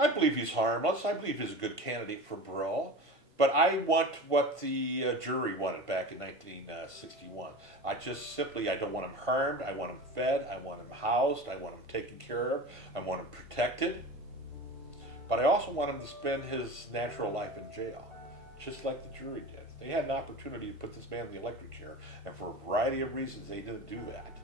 I believe he's harmless. I believe he's a good candidate for parole. But I want what the jury wanted back in 1961. I don't want him harmed. I want him fed. I want him housed. I want him taken care of. I want him protected. But I also want him to spend his natural life in jail, just like the jury did. They had an opportunity to put this man in the electric chair, and for a variety of reasons, they didn't do that.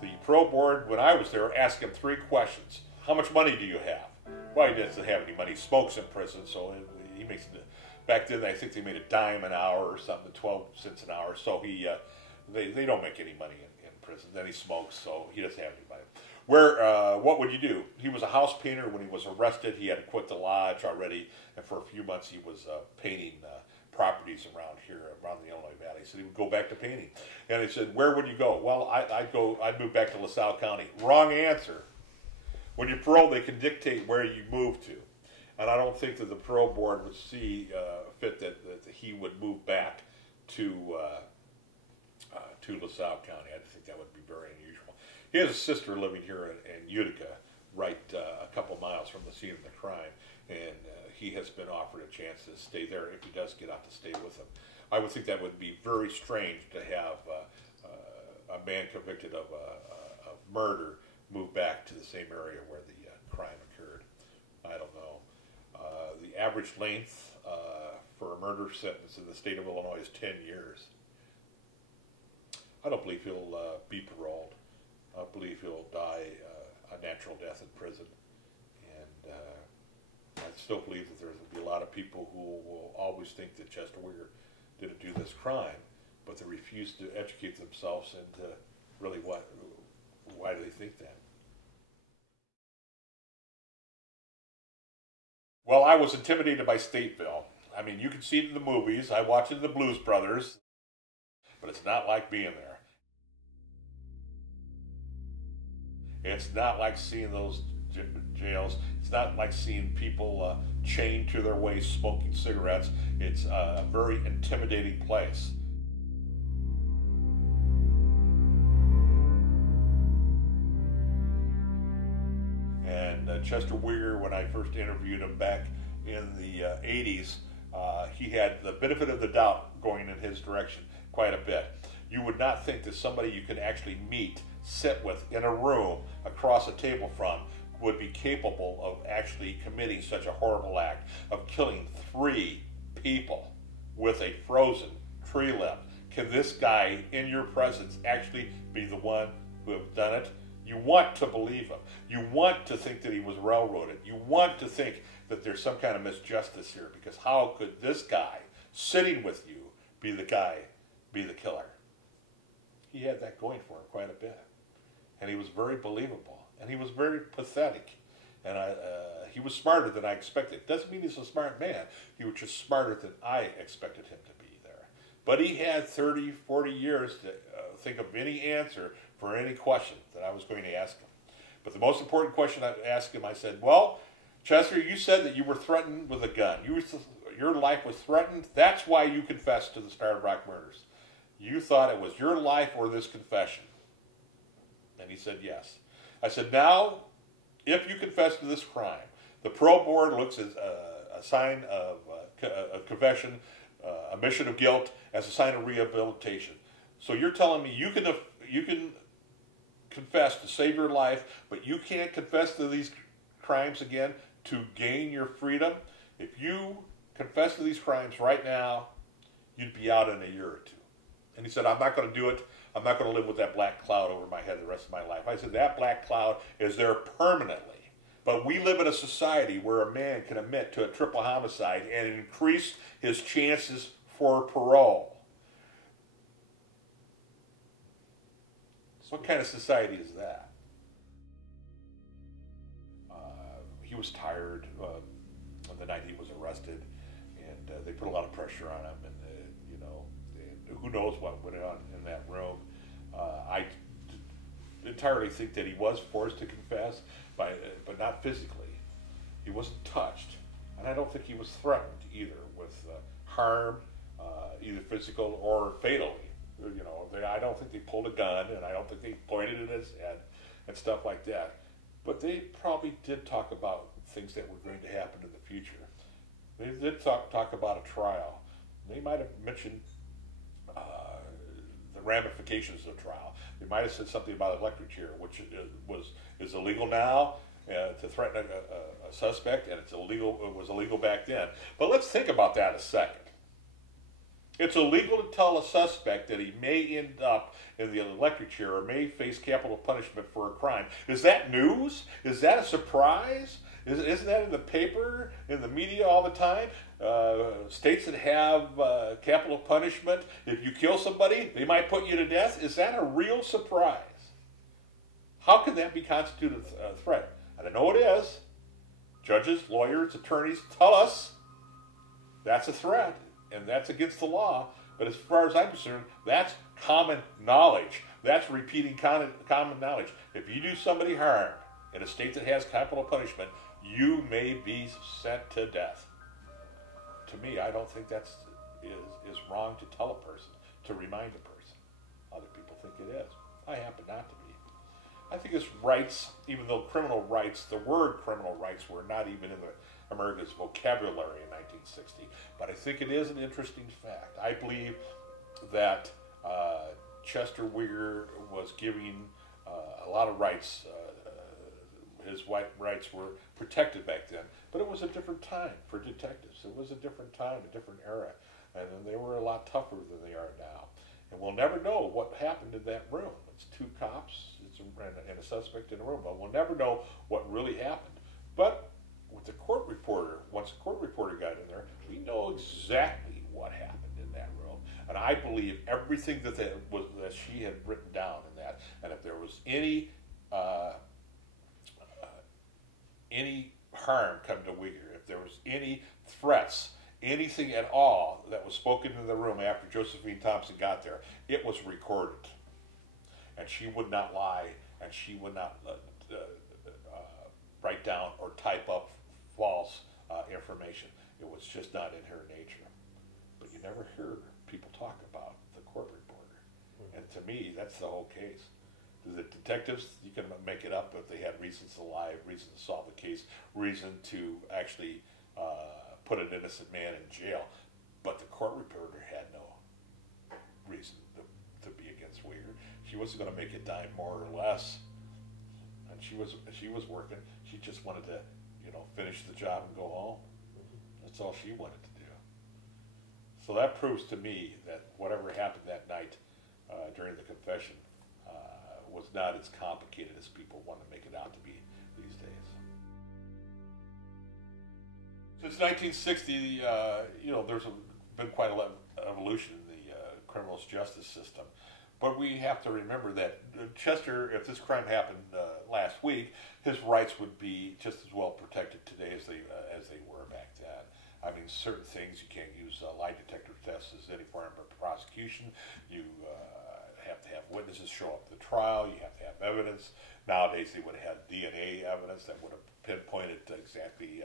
The parole board, when I was there, asked him 3 questions. How much money do you have? Well, he doesn't have any money. He smokes in prison, so he makes it. Back then, I think they made a dime an hour or something, 12 cents an hour. So they don't make any money in prison. Then he smokes, so he doesn't have any money. What would you do? He was a house painter when he was arrested. He had to quit the lodge already, and for a few months he was painting properties around here, around the Illinois Valley. So he would go back to painting. And he said, "Where would you go?" "Well, I'd move back to LaSalle County." Wrong answer. When you're paroled, they can dictate where you move to. And I don't think that the parole board would see fit that he would move back to LaSalle County. I think that would be very unusual. He has a sister living here in Utica, right a couple miles from the scene of the crime, and he has been offered a chance to stay there if he does get out to stay with him. I would think that would be very strange to have a man convicted of murder move back to the same area where the crime occurred. I don't know. The average length for a murder sentence in the state of Illinois is 10 years. I don't believe he'll be paroled. I believe he'll die a natural death in prison. And I still believe that there will be a lot of people who will always think that Chester Weir didn't do this crime, but they refuse to educate themselves into really why do they think that? Well, I was intimidated by Stateville. I mean, you can see it in the movies. I watch it in the Blues Brothers, but it's not like being there. It's not like seeing those jails. It's not like seeing people chained to their waist smoking cigarettes. It's a very intimidating place. Chester Weir, when I first interviewed him back in the 80s, he had the benefit of the doubt going in his direction quite a bit. You would not think that somebody you could actually meet, sit with in a room across a table from would be capable of actually committing such a horrible act of killing 3 people with a frozen tree limb. Can this guy in your presence actually be the one who have done it? You want to believe him. You want to think that he was railroaded. You want to think that there's some kind of misjustice here, because how could this guy sitting with you be the killer? He had that going for him quite a bit. And he was very believable. And he was very pathetic. And he was smarter than I expected. Doesn't mean he's a smart man. He was just smarter than I expected him to be there. But he had 30, 40 years to think of any answer for any question that I was going to ask him. But the most important question I asked him, I said, "Well, Chester, you said that you were threatened with a gun. Your life was threatened. That's why you confessed to the Starved Rock murders. You thought it was your life or this confession." And he said yes. I said, "Now, if you confess to this crime, the parole board looks at a sign of a confession, admission of guilt, as a sign of rehabilitation. So you're telling me you can confess to save your life, but you can't confess to these crimes again to gain your freedom? If you confess to these crimes right now, you'd be out in a year or 2. And he said, "I'm not going to do it. I'm not going to live with that black cloud over my head the rest of my life." I said, "That black cloud is there permanently. But we live in a society where a man can admit to a triple homicide and increase his chances for parole. What kind of society is that?" He was tired on the night he was arrested, and they put a lot of pressure on him, and who knows what went on in that room. I entirely think that he was forced to confess, but not physically. He wasn't touched, and I don't think he was threatened either with harm, either physical or fatally. I don't think they pulled a gun, and I don't think they pointed it at his head and stuff like that. but they probably did talk about things that were going to happen in the future. They did talk about a trial. They might have mentioned the ramifications of the trial. They might have said something about an electric chair, which is illegal now to threaten a suspect, and it was illegal back then. But let's think about that a second. It's illegal to tell a suspect that he may end up in the electric chair or may face capital punishment for a crime. Is that news? Is that a surprise? Isn't that in the paper, in the media all the time? States that have capital punishment, if you kill somebody, they might put you to death. Is that a real surprise? How can that be constituted a threat? And I know it is. Judges, lawyers, attorneys tell us that's a threat, and that's against the law. But as far as I'm concerned, that's common knowledge. That's repeating common knowledge. If you do somebody harm in a state that has capital punishment, you may be sent to death. To me, I don't think that's is wrong to tell a person, to remind a person. Other people think it is. I happen not to be. I think it's rights, even though criminal rights, the word criminal rights were not even in the America's vocabulary in 1960. But I think it is an interesting fact. I believe that Chester Weir was giving a lot of rights. His rights were protected back then, but it was a different time for detectives. It was a different time, a different era, and they were a lot tougher than they are now. And we'll never know what happened in that room. It's two cops and a suspect in a room, but we'll never know what really happened. But with the court reporter, once the court reporter got in there, we know exactly what happened in that room. And I believe everything that she had written down in that, and if there was any harm come to Weir, if there was any threats, anything at all that was spoken in the room after Josephine Thompson got there, it was recorded. And she would not lie, and she would not write down or type up false information. It was just not in her nature. But you never hear people talk about the court reporter. And to me, that's the whole case. The detectives, you can make it up if they had reasons to lie, reason to solve the case, reason to actually put an innocent man in jail. But the court reporter had no reason to be against Weir. She wasn't going to make a dime more or less, and she was working. She just wanted to, finish the job and go home. That's all she wanted to do. So that proves to me that whatever happened that night during the confession was not as complicated as people want to make it out to be these days. Since 1960, there's been quite a lot of evolution in the criminal justice system. But we have to remember that Chester, if this crime happened last week, his rights would be just as well protected today as they were back then. I mean, certain things, you can't use lie detector tests as any form of prosecution. You have to have witnesses show up at the trial. You have to have evidence. Nowadays, they would have had DNA evidence that would have pinpointed exactly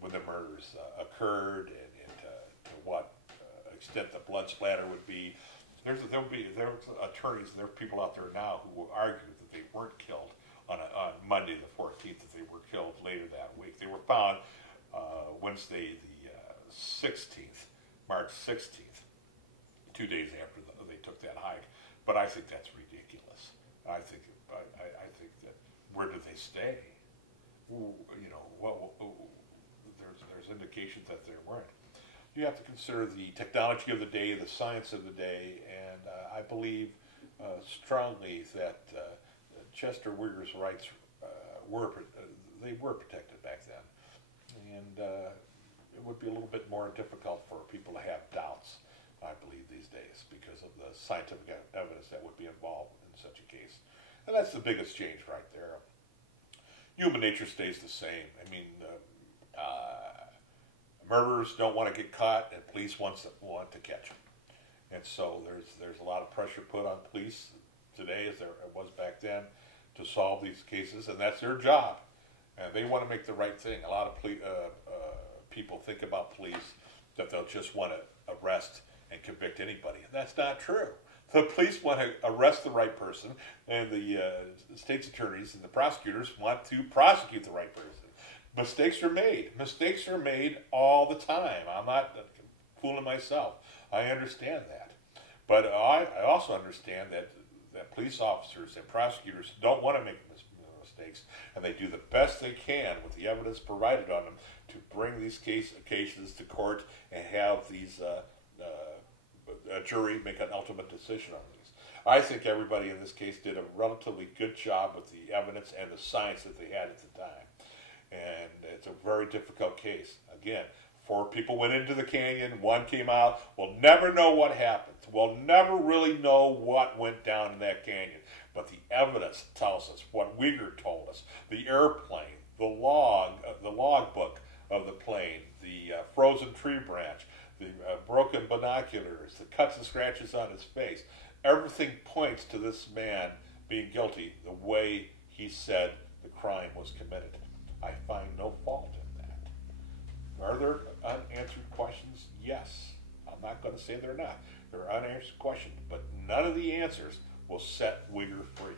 when the murders occurred and to what extent the blood splatter would be. There's attorneys and there are people out there now who will argue that they weren't killed on Monday the 14th, that they were killed later that week. They were found Wednesday the 16th, March 16th, 2 days after they took that hike. But I think that's ridiculous. I think that where did they stay? There's indications that there weren't. You have to consider the technology of the day, the science of the day, and I believe strongly that Chester Weir's rights were protected back then, and it would be a little bit more difficult for people to have doubts, I believe, these days because of the scientific evidence that would be involved in such a case. And that's the biggest change right there. Human nature stays the same. I mean, murderers don't want to get caught, and police want to catch them. And so there's a lot of pressure put on police today, as there was back then, to solve these cases, and that's their job. And they want to make the right thing. A lot of people think about police that they'll just want to arrest and convict anybody. And that's not true. The police want to arrest the right person, and the state's attorneys and the prosecutors want to prosecute the right person. Mistakes are made. Mistakes are made all the time. I'm not fooling myself. I understand that. But I also understand that police officers and prosecutors don't want to make mistakes, and they do the best they can with the evidence provided on them to bring these cases to court and have these a jury make an ultimate decision on these. I think everybody in this case did a relatively good job with the evidence and the science that they had at the time. And it's a very difficult case. Again, 4 people went into the canyon, 1 came out. We'll never know what happened. We'll never really know what went down in that canyon. But the evidence tells us what Uyghur told us. The airplane, the log book of the plane, the frozen tree branch, the broken binoculars, the cuts and scratches on his face. Everything points to this man being guilty the way he said the crime was committed. I find no fault in that. Are there unanswered questions? Yes. I'm not going to say they're not. There are unanswered questions, but none of the answers will set Uyghur free.